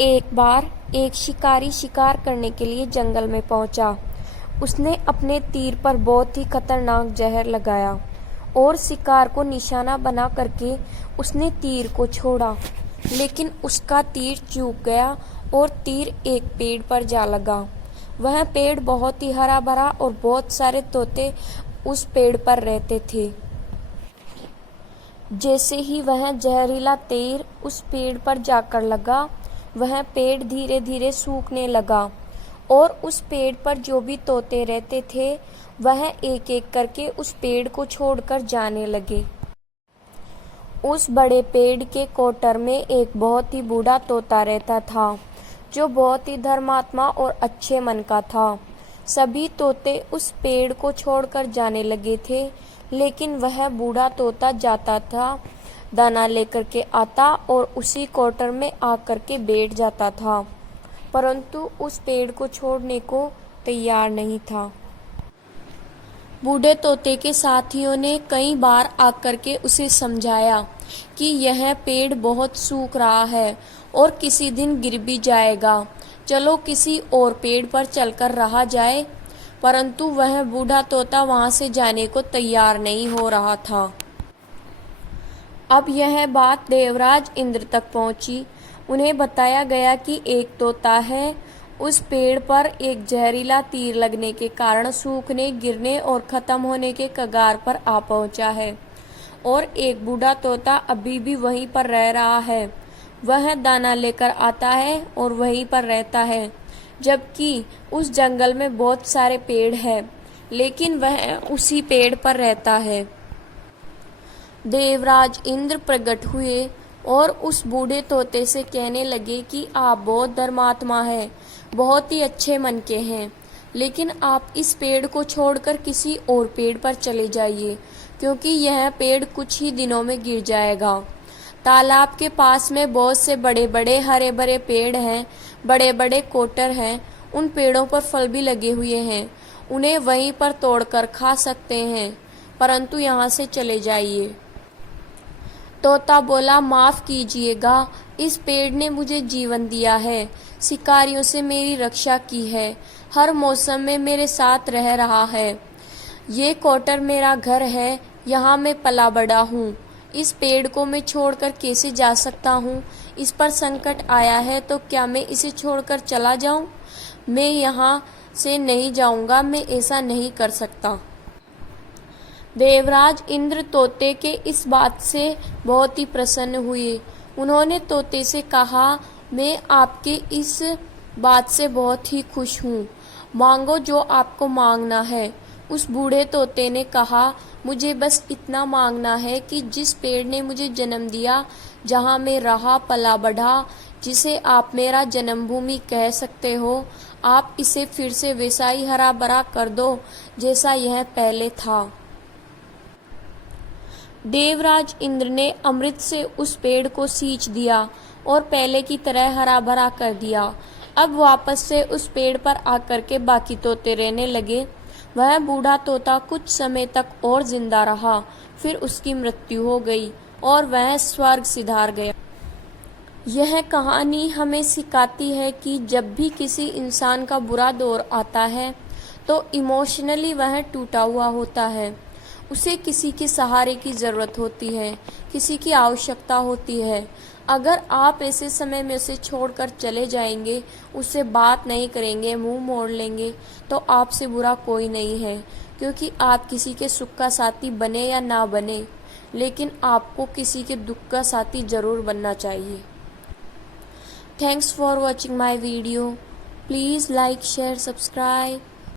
एक बार एक शिकारी शिकार करने के लिए जंगल में पहुंचा। उसने अपने तीर पर बहुत ही खतरनाक जहर लगाया और शिकार को निशाना बना करके उसने तीर को छोड़ा, लेकिन उसका तीर चूक गया और तीर एक पेड़ पर जा लगा। वह पेड़ बहुत ही हरा भरा और बहुत सारे तोते उस पेड़ पर रहते थे। जैसे ही वह जहरीला तीर उस पेड़ पर जाकर लगा, वह पेड़ धीरे धीरे सूखने लगा और उस पेड़ पर जो भी तोते रहते थे वह एक एक करके उस पेड़ को छोड़कर जाने लगे। उस बड़े पेड़ के कोटर में एक बहुत ही बूढ़ा तोता रहता था, जो बहुत ही धर्मात्मा और अच्छे मन का था। सभी तोते उस पेड़ को छोड़कर जाने लगे थे, लेकिन वह बूढ़ा तोता जाता था, दाना लेकर के आता और उसी कोटर में आकर के बैठ जाता था, परंतु उस पेड़ को छोड़ने को तैयार नहीं था। बूढ़े तोते के साथियों ने कई बार आकर के उसे समझाया कि यह पेड़ बहुत सूख रहा है और किसी दिन गिर भी जाएगा, चलो किसी और पेड़ पर चलकर रहा जाए, परंतु वह बूढ़ा तोता वहां से जाने को तैयार नहीं हो रहा था। अब यह बात देवराज इंद्र तक पहुंची। उन्हें बताया गया कि एक तोता है, उस पेड़ पर एक जहरीला तीर लगने के कारण सूखने, गिरने और खत्म होने के कगार पर आ पहुंचा है, और एक बूढ़ा तोता अभी भी वहीं पर रह रहा है। वह दाना लेकर आता है और वहीं पर रहता है, जबकि उस जंगल में बहुत सारे पेड़ हैं, लेकिन वह उसी पेड़ पर रहता है। देवराज इंद्र प्रकट हुए और उस बूढ़े तोते से कहने लगे कि आप बहुत धर्मात्मा हैं, बहुत ही अच्छे मन के हैं, लेकिन आप इस पेड़ को छोड़कर किसी और पेड़ पर चले जाइए, क्योंकि यह पेड़ कुछ ही दिनों में गिर जाएगा। तालाब के पास में बहुत से बड़े बड़े हरे भरे पेड़ हैं, बड़े बड़े कोटर हैं, उन पेड़ों पर फल भी लगे हुए हैं, उन्हें वहीं पर तोड़कर खा सकते हैं, परंतु यहाँ से चले जाइए। तोता बोला, माफ कीजिएगा, इस पेड़ ने मुझे जीवन दिया है, शिकारियों से मेरी रक्षा की है, हर मौसम में मेरे साथ रह रहा है। ये कोटर मेरा घर है, यहाँ मैं पला बड़ा हूँ। इस पेड़ को मैं छोड़कर कैसे जा सकता हूँ? इस पर संकट आया है तो क्या मैं इसे छोड़कर चला जाऊँ? मैं यहाँ से नहीं जाऊँगा, मैं ऐसा नहीं कर सकता। देवराज इंद्र तोते के इस बात से बहुत ही प्रसन्न हुए। उन्होंने तोते से कहा, मैं आपके इस बात से बहुत ही खुश हूँ, मांगो जो आपको मांगना है। उस बूढ़े तोते ने कहा, मुझे बस इतना मांगना है कि जिस पेड़ ने मुझे जन्म दिया, जहाँ मैं रहा पला बढ़ा, जिसे आप मेरा जन्मभूमि कह सकते हो, आप इसे फिर से वैसा ही हरा भरा कर दो जैसा यह पहले था। देवराज इंद्र ने अमृत से उस पेड़ को सींच दिया और पहले की तरह हरा भरा कर दिया। अब वापस से उस पेड़ पर आकर के बाकी तोते रहने लगे। वह बूढ़ा तोता कुछ समय तक और जिंदा रहा, फिर उसकी मृत्यु हो गई और वह स्वर्ग सिधार गया। यह कहानी हमें सिखाती है कि जब भी किसी इंसान का बुरा दौर आता है तो इमोशनली वह टूटा हुआ होता है, उसे किसी के सहारे की ज़रूरत होती है, किसी की आवश्यकता होती है। अगर आप ऐसे समय में उसे छोड़कर चले जाएंगे, उससे बात नहीं करेंगे, मुंह मोड़ लेंगे, तो आपसे बुरा कोई नहीं है, क्योंकि आप किसी के सुख का साथी बने या ना बने, लेकिन आपको किसी के दुख का साथी ज़रूर बनना चाहिए। Thanks for watching my video. Please like, share, subscribe.